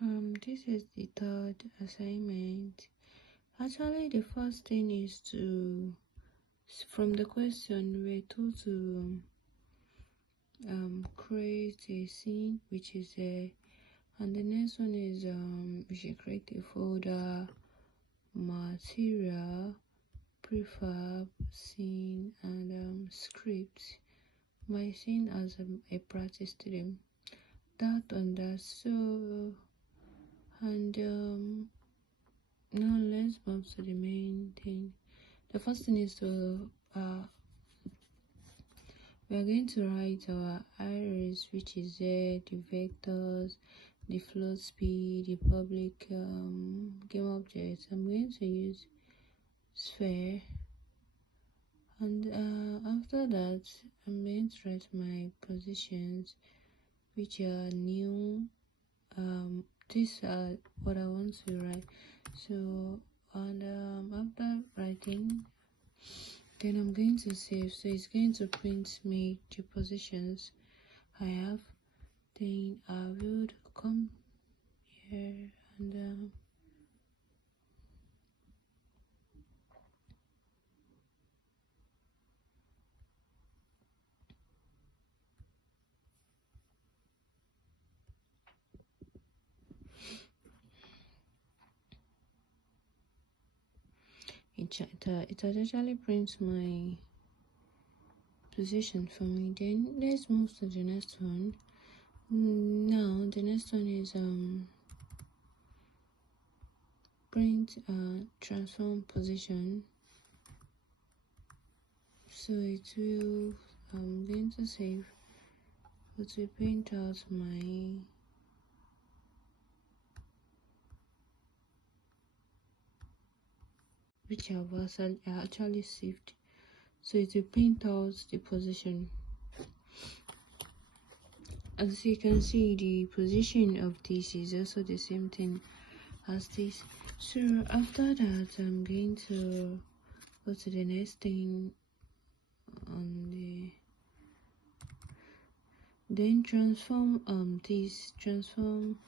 This is the third assignment. Actually, the first thing is to, from the question, we're told to create a scene, which is and the next one is we should create a folder, material, prefab, scene, and script. My scene as a practice student. That on that. So, and now let's move to the main thing. The first thing is to we are going to write our arrays, which is the vectors, the float speed, the public game objects. I'm going to use sphere, and after that I'm going to write my positions, which are new. These are what I want to write. So, and after writing, then I'm going to save. So it's going to print me the positions I have. Then I will come here and it actually prints my position for me. Then let's move to the next one. Now the next one is print transform position. So it will, I'm going to save, it will print out my which I actually saved. So it will print out the position. As you can see, the position of this is also the same thing as this. So after that, I'm going to go to the next thing on the then transform this transform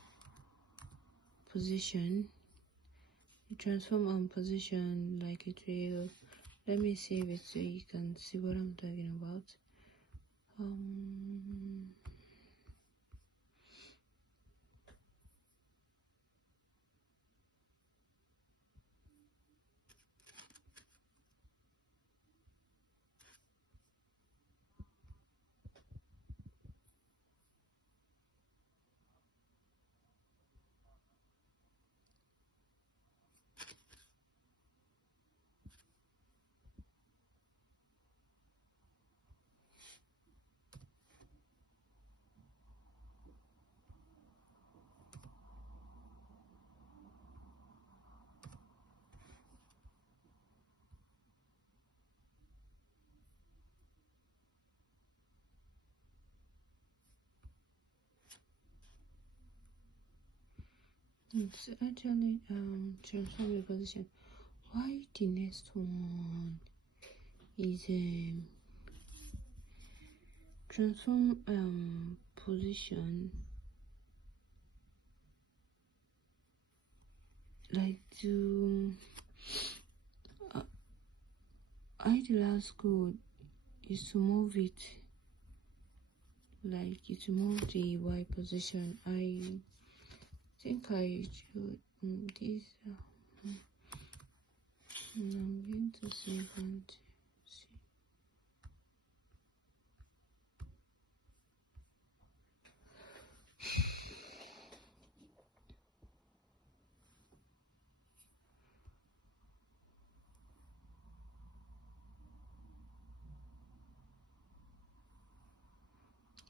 position. Transform position, like it will, let me save it so you can see what I'm talking about. It's actually transform the position. Why the next one is transform position, like to the last code is to move it, like it to move the Y position. I think I should this and I'm going to save and see.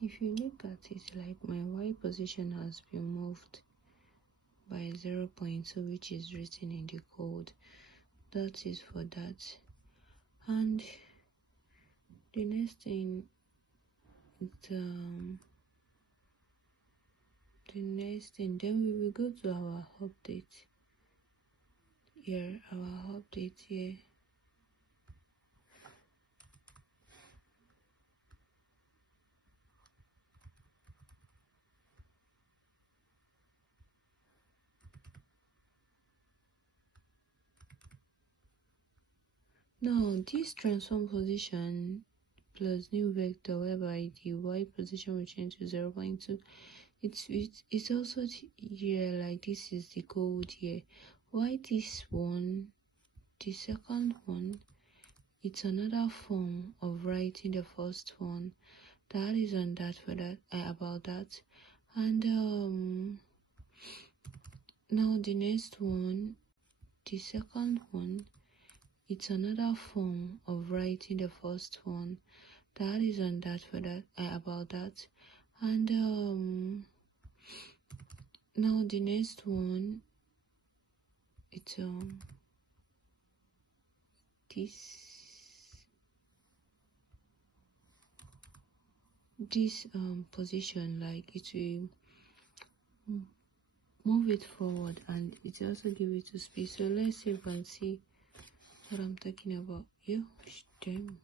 If you look at it, like my Y position has been moved by 0.2, which is written in the code. That is for that. And the next thing then we will go to our update here, Now this transform position plus new vector whereby the y position will change to 0.2. It's also here, like this is the code here. Why this one, the second one, it's another form of writing the first one. That is on that for that about that. And now the next one, the second one, it's another form of writing the first one. That is on that for that about that. And now the next one, it's this position, like it will move it forward and it also give it to speed. So let's see if we can see what I'm talking about. You damn.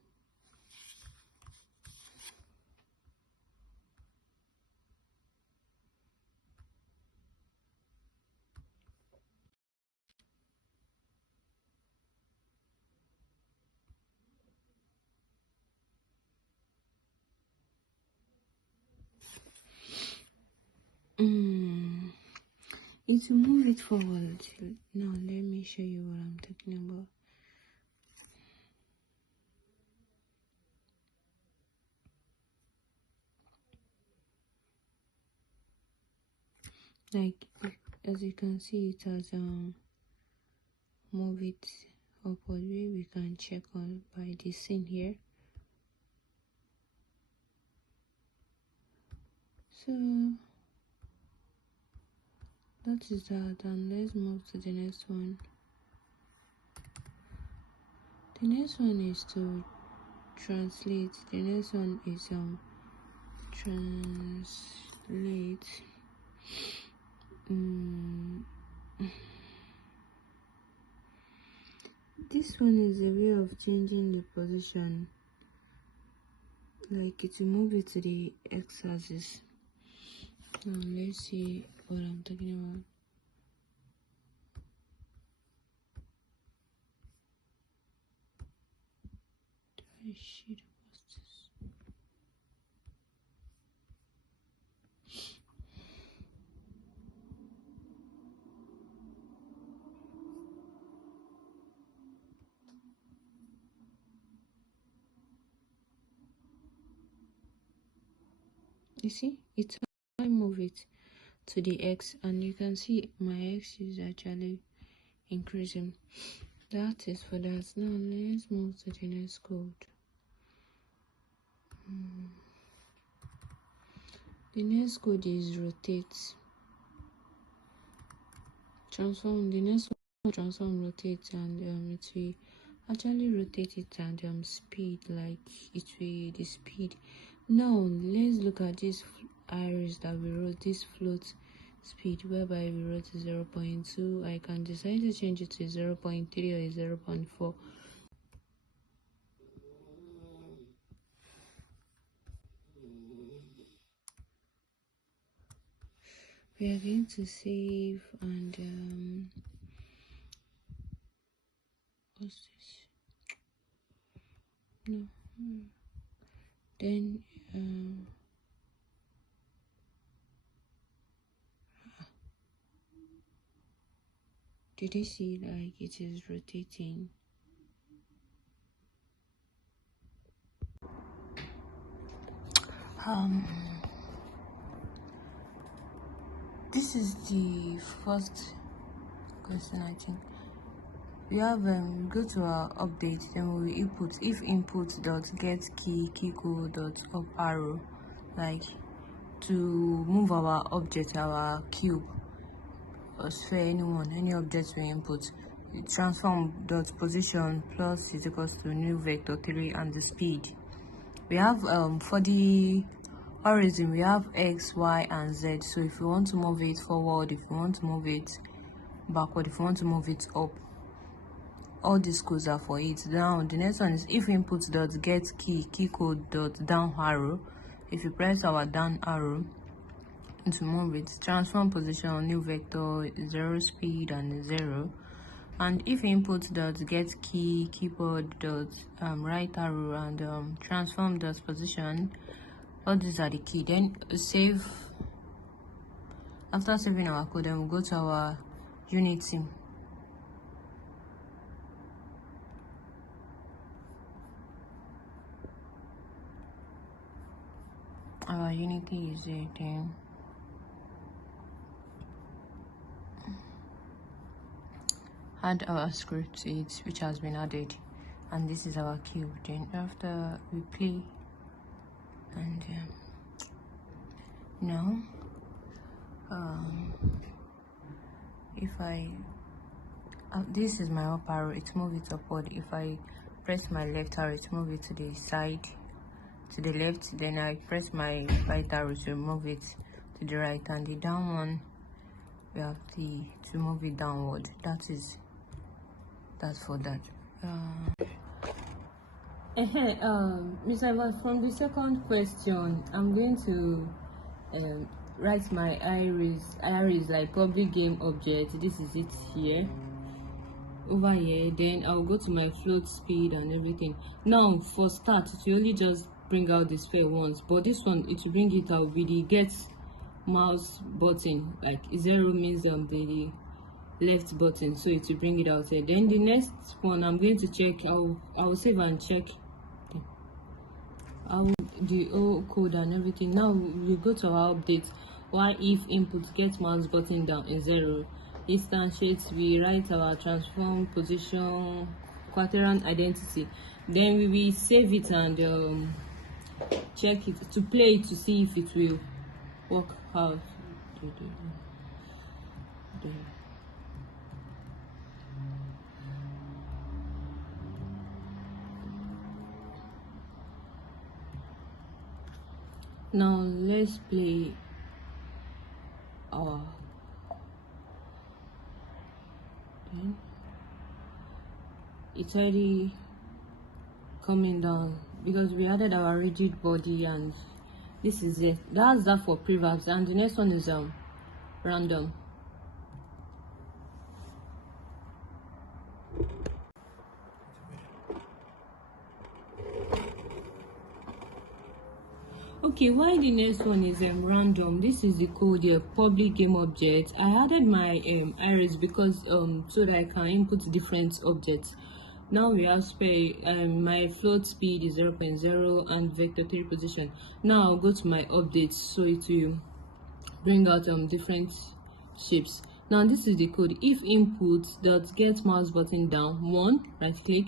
It will move it forward. Now let me show you what I'm talking about. Like as you can see, it has move it upward. We can check on by this scene here. So that is that, and let's move to the next one. The next one is to translate. The next one is translate. This one is a way of changing the position, like it will move it to the x-axis. Now let's see what I'm talking about. I should post this. You see, it's I move it to the x, and you can see my x is actually increasing. That is for that. Now let's move to the next code. The next code is rotate. Transform. The next one transform rotate, and it will actually rotate it and speed, like it will the speed. Now let's look at this iris that we wrote, this float speed, whereby we wrote 0.2. I can decide to change it to 0.3 or 0.4. We are going to save, and what's this? No. Then did you see, like it is rotating? This is the first question, I think. We have go to our update, then we will input if input dot get key code dot up arrow, like to move our object, our cube or sphere, any object we input. Transform dot position plus is equals to new vector 3 and the speed. We have for the origin we have x, y, and z. So if you want to move it forward, if you want to move it backward, if you want to move it up, all these codes are for it. Now the next one is if input dot get key code dot down arrow. If you press our down arrow to move it, transform position new vector 0 speed and 0. And if input dot get key, keyboard dot right arrow, and transform dot position, all these are the key. Then save. After saving our code, then we'll go to our Unity. Our Unity is there. Then add our script to it, which has been added, and this is our cube. Then after we play, and now if I this is my up arrow, it move it upward. If I press my left arrow, it move it to the side, to the left. Then I press my right arrow to move it to the right, and the down one we have to move it downward. That's for that. Mr. Evans, from the second question, I'm going to write my iris like public game object. This is it here, over here. Then I'll go to my float speed and everything. Now for start, it will only just bring out the sphere once, but this one, it will bring it out with the get mouse button. Like 0 means the left button, so it will bring it out here. Then the next one, I'm going to check. I'll save and check the old code and everything. Now we go to our update. Why if input get mouse button down in 0, instantiates, we write our transform position quaternion identity. Then we will save it and check it to play it to see if it will work out. Now let's play our it's already coming down because we added our rigid body, and this is it. That's that for prefabs, and the next one is random. Okay, why the next one is random? This is the code here, public game object. I added my iris because so that I can input different objects. Now we have my float speed is 0.0 and vector 3 position. Now I'll go to my updates, so it will bring out different shapes. Now this is the code. If input dot get mouse button down 1, right click,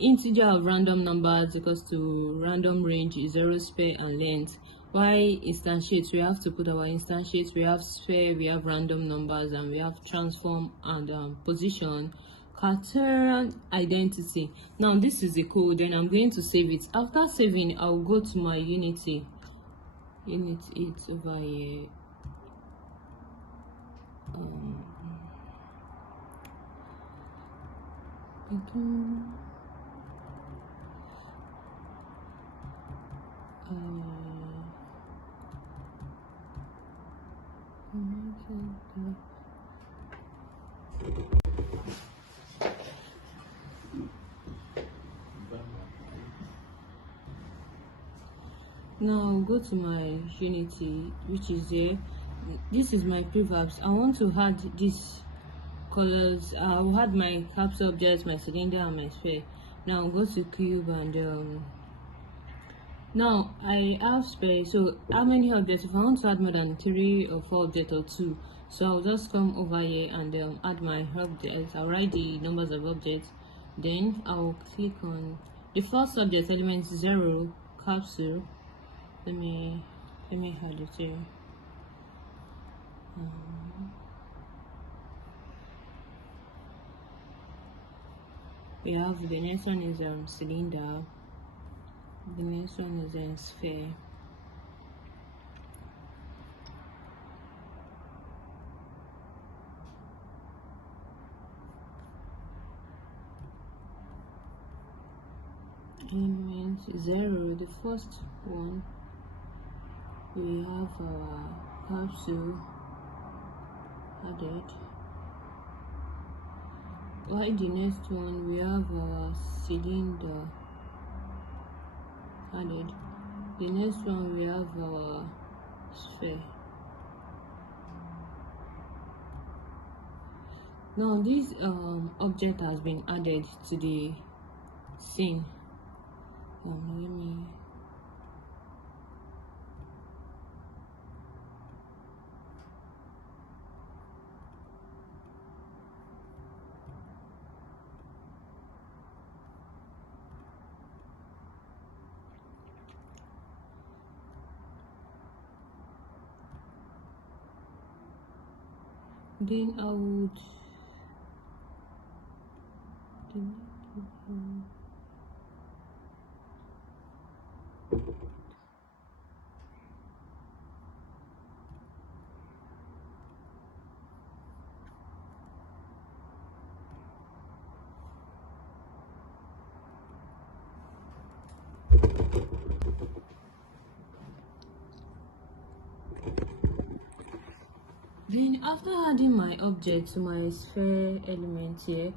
integer of random numbers equals to random range is 0, sphere and length. Why instantiates? We have to put our instantiates. We have sphere, we have random numbers, and we have transform and position quaternion identity. Now this is the code, and I'm going to save it. After saving, I'll go to my Unity. It's over here. Now go to my Unity, which is here. This is my prefabs. I want to add these colors. I'll add my capsule objects, my cylinder and my sphere. Now go to cube, and now I have sphere. So how many objects? If I want to add more than 3 or 4 objects or 2, so I'll just come over here and add my objects. I'll write the numbers of objects. Then I'll click on the first object element 0 capsule. Let me add it here. We have the next one is cylinder. The next one is sphere. Element 0, the first one. We have our capsule added. Why the next one we have our cylinder added. The next one we have our sphere. Now this object has been added to the scene. Let me then I would then after adding my object to my sphere element here,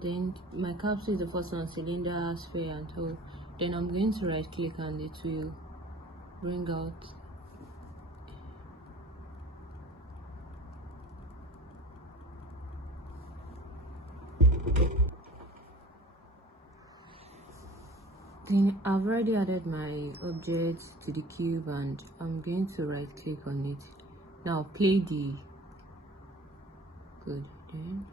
then my capsule is the first one, cylinder, sphere and hole. Then I'm going to right click and it will bring out then I've already added my object to the cube and I'm going to right click on it. Now play the good. Then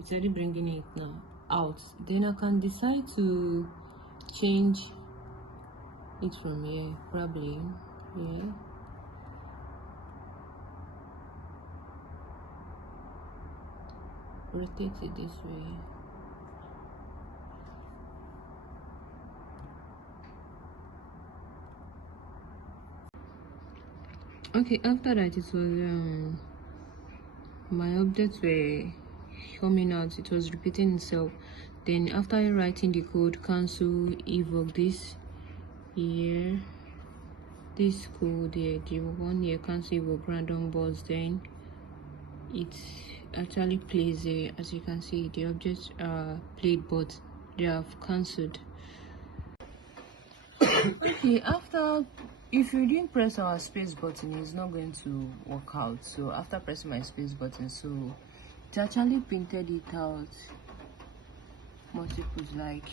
it's already bringing it now out. Then I can decide to change it from here, probably here. Rotate it this way. Okay, after that it was my objects were coming out, it was repeating itself. Then after writing the code, cancel evoke this here, this code here, the one here, cancel evoke random bus. Then it actually plays there. As you can see, the objects are played but they have cancelled. Okay, after, if you didn't press our space button, it's not going to work out. So after pressing my space button, so it actually printed it out multiples, like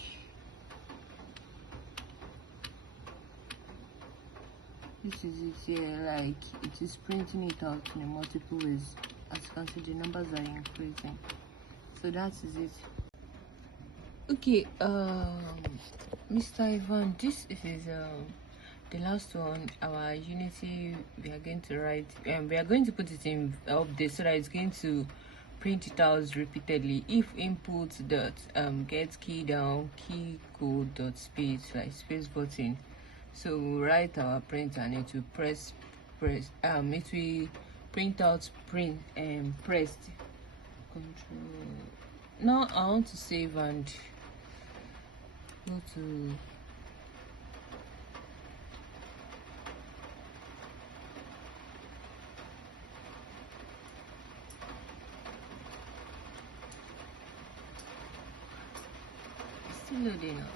this is it here, like it is printing it out in a multiple ways. As you can see, the numbers are increasing. So that is it. Okay, Mr. Ivan, this is the last one, our Unity. We are going to write, we are going to put it in update so that it's going to print it out repeatedly. If input dot get key down key code dot space, like space button, so we'll write our print and it will press it will print out pressed. Control. Now I want to save and go to still loading up.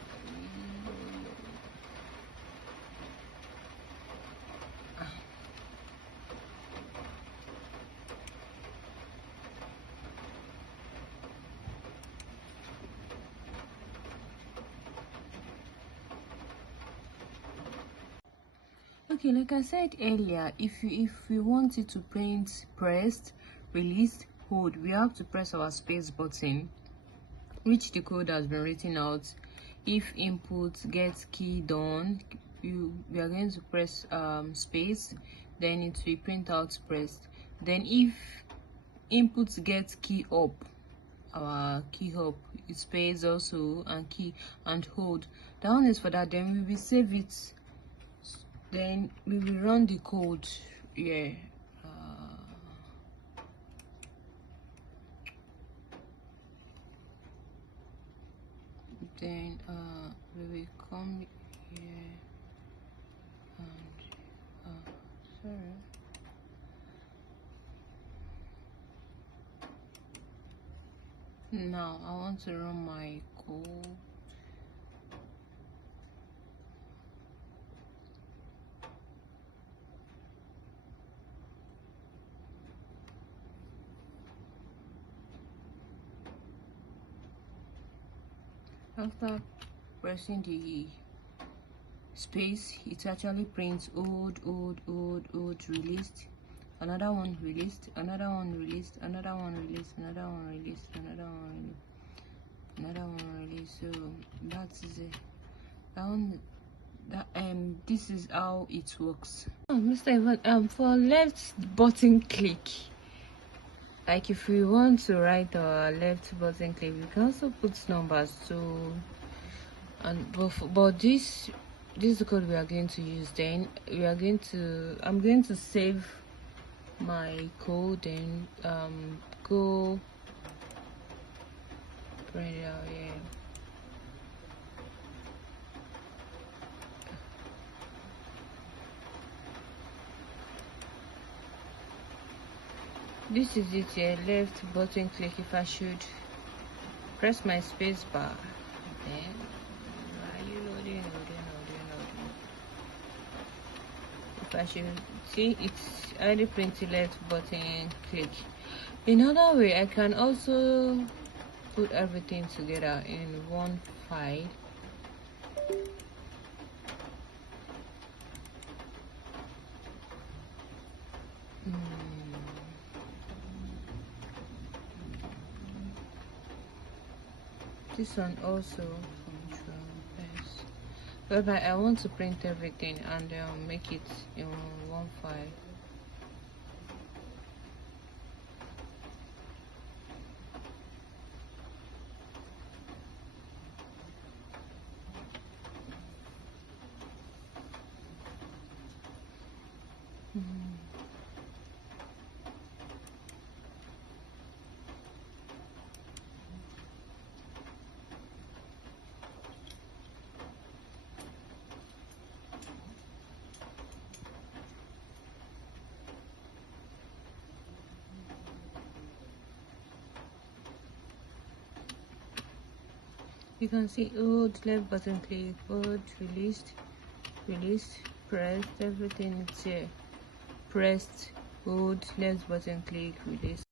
Okay, like I said earlier, if we want it to print pressed, released, hold, we have to press our space button, which the code has been written out. If input get key down, we are going to press space, then it will print out pressed. Then if input get key up, our key up, it space also, and key and hold, that one is for that. Then we will save it, then we will run the code. Yeah, then we will come here and sorry, Now I want to run my code. After pressing the space, it actually prints old, released, another one released, another one released, another one released, another one released, another one released, another one released. So that's it. This is how it works. Oh, Mr. Evan, for left button click, like if we want to write our left button click, we can also put numbers. So but this is the code we are going to use. Then I'm going to save my code and go print it out. Yeah, this is it. Yeah, left button click. If I should press my space bar, then if I should see, it's already printed left button click. Another way, I can also put everything together in one file. This one also Control S. Whereby I want to print everything and make it in one file. You can see old left button click, old released, pressed, everything is here. Pressed, old left button click, released.